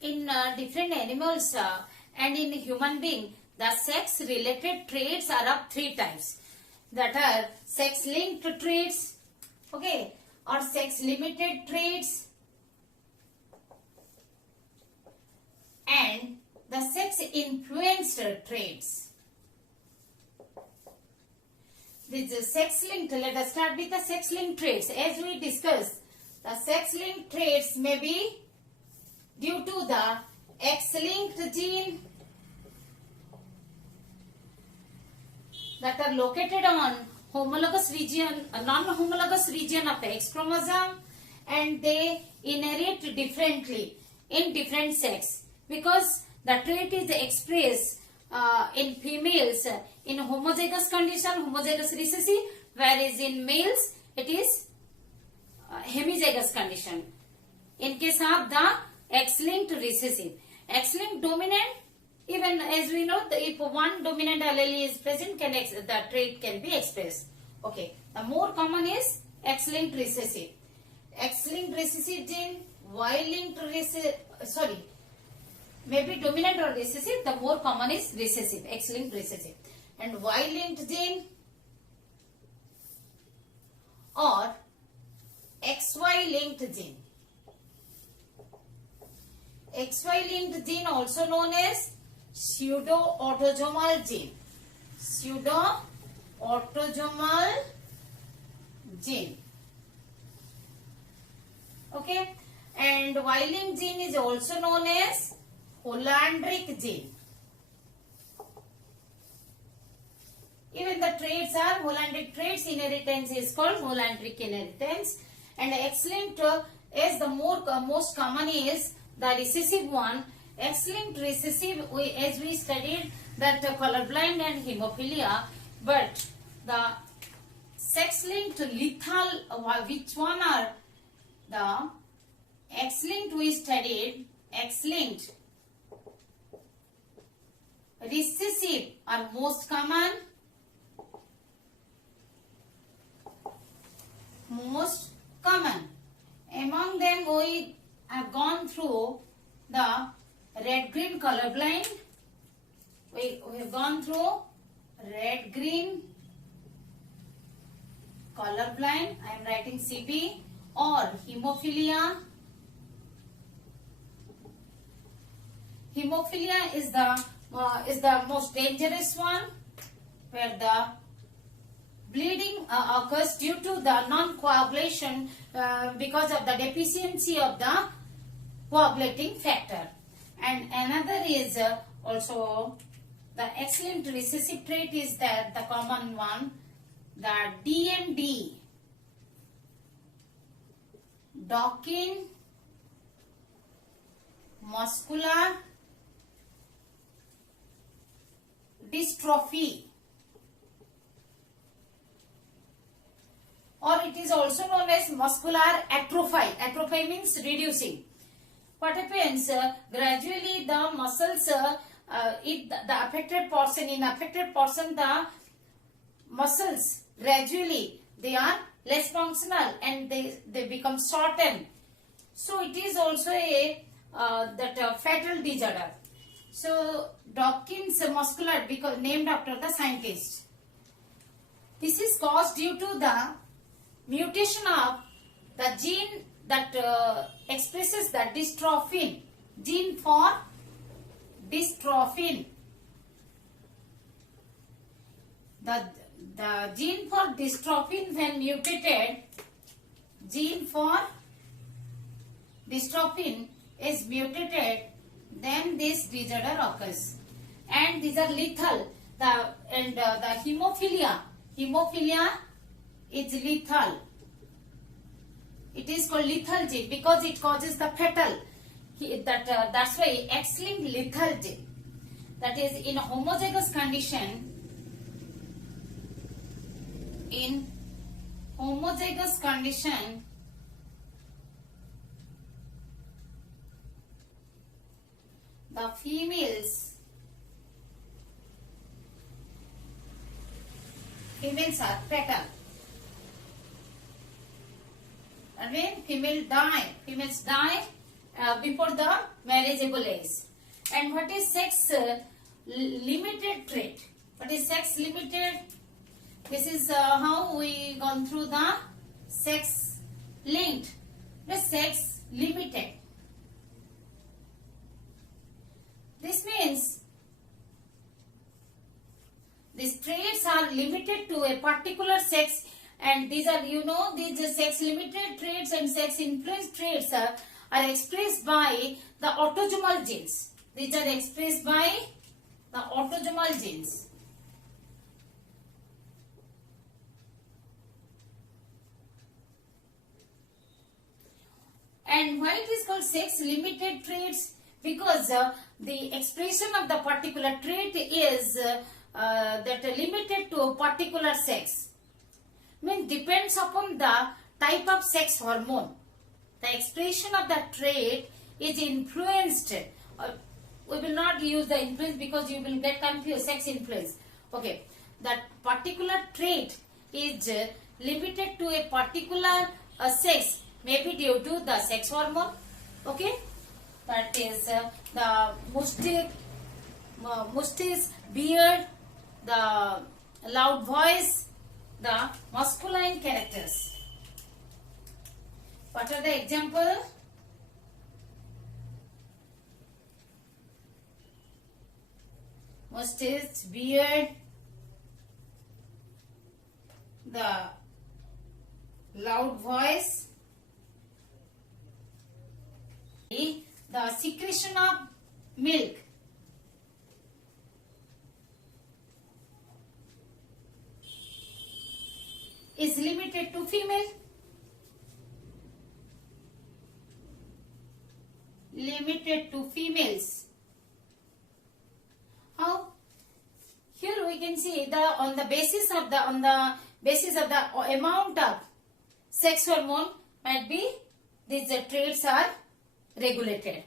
in different animals and in human being, the sex related traits are of three types, that are sex linked traits, okay, or sex limited traits, and the sex influenced traits. This sex linked, let us start with the sex linked traits. As we discussed, the sex linked traits may be due to the X-linked gene that are located on homologous region, non-homologous region of the X chromosome, and they inherit differently in different sex, because the trait is expressed in females in homozygous condition, homozygous recessive, whereas in males it is hemizygous condition. In case of the X-linked recessive, X-linked dominant, even as we know, if one dominant allele is present, the trait can be expressed. Okay, the more common is X-linked recessive. X-linked recessive gene, Y-linked recessive, maybe dominant or recessive, the more common is recessive, X-linked recessive. And Y-linked gene or XY-linked gene. XY-linked gene also known as pseudo-autosomal gene. Pseudo-autosomal gene. Okay. And Y-linked gene is also known as Hollandric gene. Even the traits are Hollandric traits. Inheritance is called Hollandric inheritance. And X-linked is the most common is the recessive one. X-linked recessive, as we studied that colorblind and hemophilia, but the sex-linked lethal, which one are the X-linked we studied, X-linked recessive are most common. Among them we have gone through the red-green colorblind. We have gone through red-green colorblind. I am writing CP, or hemophilia. Hemophilia is the most dangerous one, where the bleeding occurs due to the non-coagulation because of the deficiency of the coagulating factor. And another is also the X-linked recessive trait is that the common one, the DMD, Duchenne muscular dystrophy, or it is also known as muscular atrophy. Atrophy means reducing. What happens? Gradually the muscles, in affected portion, the muscles gradually they are less functional and they become shortened. So it is also a fatal disorder. So Dawkins muscular, because named after the scientist. This is caused due to the mutation of the gene that expresses the dystrophin, gene for dystrophin. The gene for dystrophin, when mutated, gene for dystrophin is mutated, then this disorder occurs, and these are lethal. The hemophilia is lethal. It is called lethal gene because it causes the fatal. That's why X-linked lethal gene. That is in a homozygous condition. In homozygous condition, the females are fatal. I mean females die before the marriage eligible age. And what is sex limited trait? What is sex limited? This is how we gone through the sex linked, the sex limited. This means these traits are limited to a particular sex, and these are, these sex limited traits and sex influenced traits are expressed by the autosomal genes. These are expressed by the autosomal genes. And why it is called sex limited traits? Because the expression of the particular trait is that limited to a particular sex. Means depends upon the type of sex hormone. The expression of the trait is influenced. We will not use the influence because you will get confused. Sex influence. Okay. That particular trait is limited to a particular sex. Maybe due to the sex hormone. Okay. That is the mustache, beard, the loud voice, the masculine characters. What are the examples? Mustache, beard, the loud voice, the secretion of milk, is limited to female. Limited to females. How? Here we can see on the basis of the amount of sex hormone might be these traits are regulated.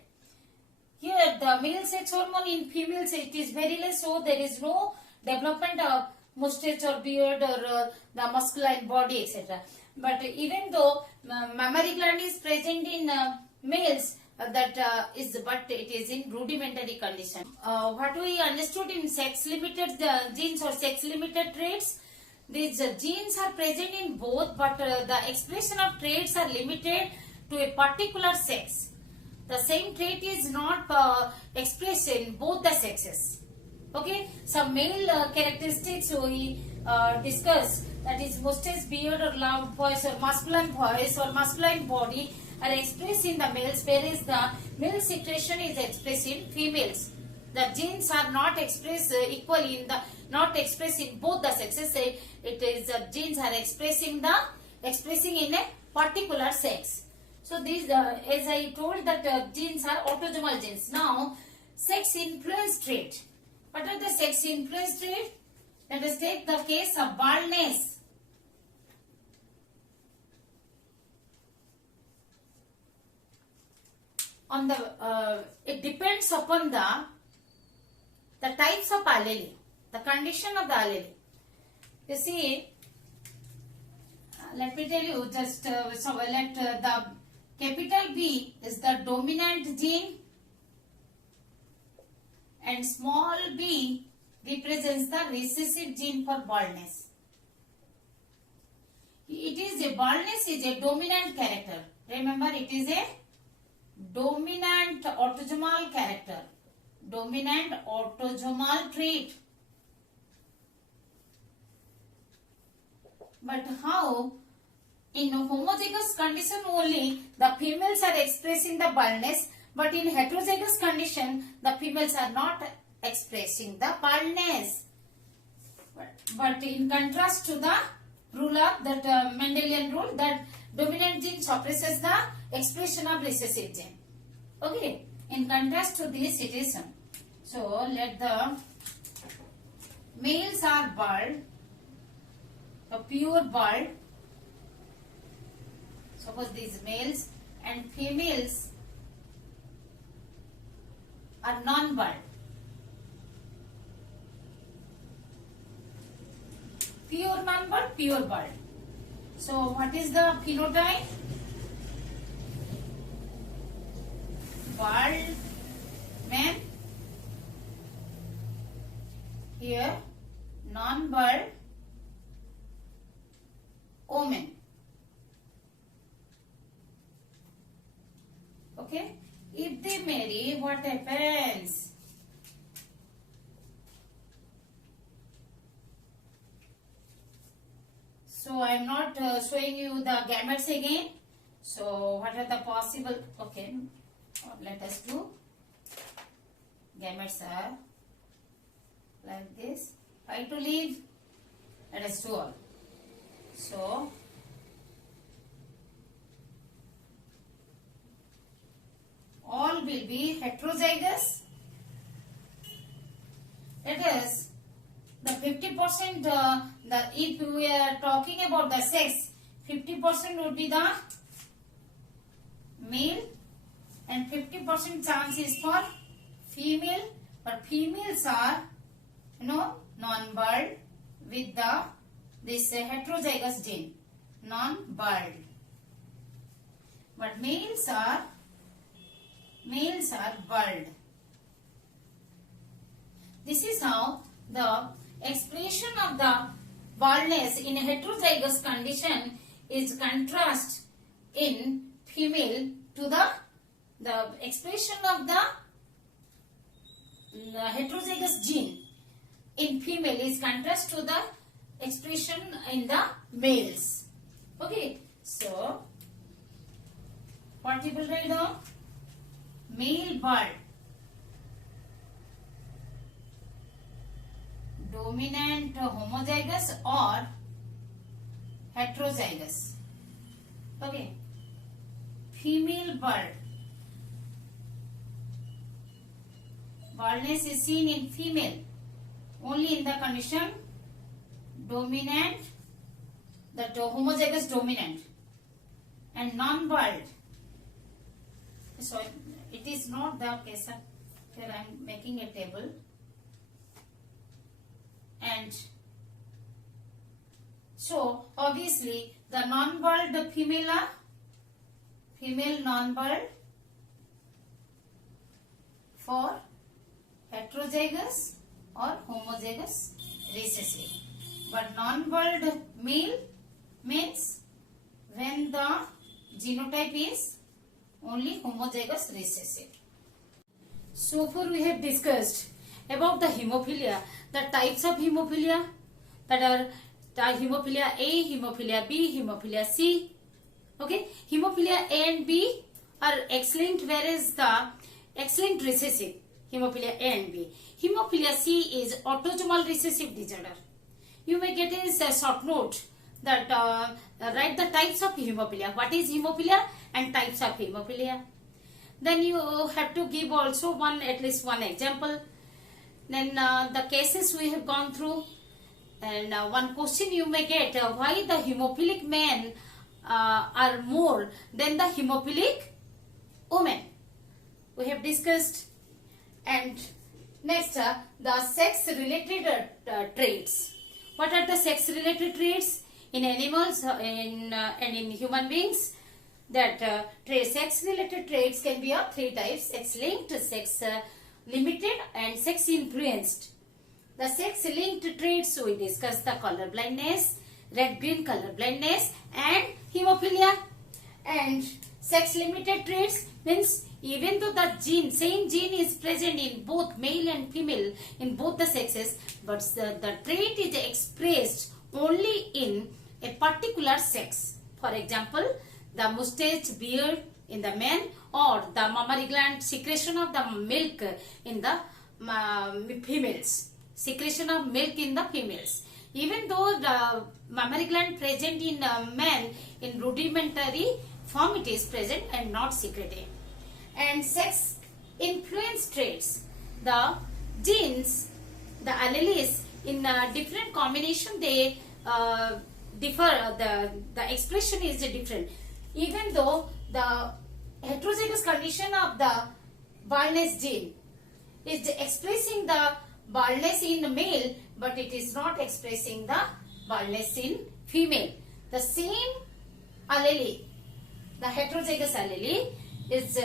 Here the male sex hormone in females it is very less, so there is no development of mustache or beard or the masculine body, etc. But even though mammary gland is present in males, but it is in rudimentary condition. What we understood in sex limited genes or sex limited traits, these genes are present in both, but the expression of traits are limited to a particular sex. The same trait is not expressed in both the sexes. Okay, some male characteristics we discuss, that is mustache, beard or loud voice or masculine body are expressed in the males, whereas the male secretion is expressed in females. The genes are not expressed equally not expressed in both the sexes. It is genes are expressing in a particular sex. So these, as I told, that genes are autosomal genes. Now, sex influence trait. What are the sex influence trait? Let us take the case of baldness. It depends upon the types of allele, the condition of the allele. You see, let me tell you just let the capital B is the dominant gene and small b represents the recessive gene for baldness. Baldness is a dominant character. Remember, it is a dominant autosomal character, dominant autosomal trait. But how? In homozygous condition only the females are expressing the baldness, but in heterozygous condition the females are not expressing the baldness. But in contrast to the rule of that Mendelian rule, that dominant gene suppresses the expression of recessive gene. Okay. In contrast to this, it is so. Let the males are bald, a pure bald. Suppose these males, and females are non-bald. Pure non-bald, pure bald. So what is the phenotype? Bald here non-bald women. Okay, if they marry, what happens? So I am not showing you the gametes again. So what are the possible? Okay, let us do. Gametes are like this. Try to leave. Let us do all. So all will be heterozygous. That is the 50%. If we are talking about the sex, 50% would be the male, and 50% chance is for female. But females are, non-bald with this heterozygous gene, non-bald. But males are bald. This is how the expression of the baldness in a heterozygous condition is contrast in female to the expression of the heterozygous gene in female is contrast to the expression in the males. Okay, so what you will write down? Male bald, dominant homozygous or heterozygous. Okay, female bald, baldness is seen in female only in the condition dominant, that homozygous dominant, and non-bald. So it is not the case. Here I am making a table, and so obviously the non-bald, the female non-bald for heterozygous or homozygous recessive. But non-bald male means when the genotype is only homozygous recessive. So far we have discussed about the hemophilia, the types of hemophilia, that are hemophilia A, hemophilia B, hemophilia C. Okay, hemophilia A and B are X-linked, whereas the X-linked recessive hemophilia A and B. Hemophilia C is autosomal recessive disorder. You may get a short note that write the types of hemophilia. What is hemophilia and types of hemophilia. Then you have to give also at least one example. Then the cases we have gone through, and one question you may get, why the hemophilic men are more than the hemophilic women. We have discussed. And next, the sex related traits. What are the sex related traits in animals and in human beings? That sex related traits can be of three types: sex linked, sex limited, and sex influenced. The sex linked traits, we discussed the color blindness, red green color blindness, and hemophilia. And sex limited traits means even though the same gene is present in both male and female, in both the sexes, but the trait is expressed only in a particular sex. For example, the mustache beard in the men, or the mammary gland secretion of the milk in the females. Secretion of milk in the females. Even though the mammary gland present in men in rudimentary form, it is present and not secreted. And sex influence traits. The genes, the alleles in different combination, they differ. The expression is different. Even though the heterozygous condition of the baldness gene is expressing the baldness in male, but it is not expressing the baldness in female. The same allele, the heterozygous allele, is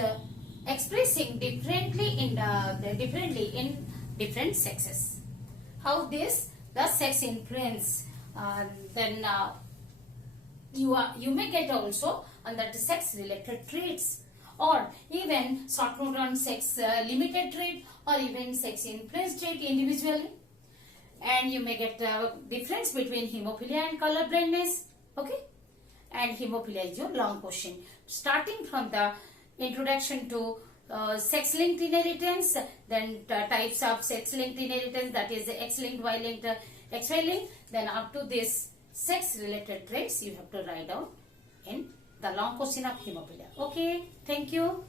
expressing differently in different sexes. how this the sex influence. Then you may get also under the sex related traits, or even short note on sex limited trait, or even sex influence trait individually. And you may get difference between hemophilia and color blindness. Okay, and hemophilia is your long question, starting from the introduction to sex-linked inheritance, then types of sex-linked inheritance, that is the X-linked, Y-linked, XY-linked, then up to this sex-related traits you have to write down in the long question of hemophilia. Okay, thank you.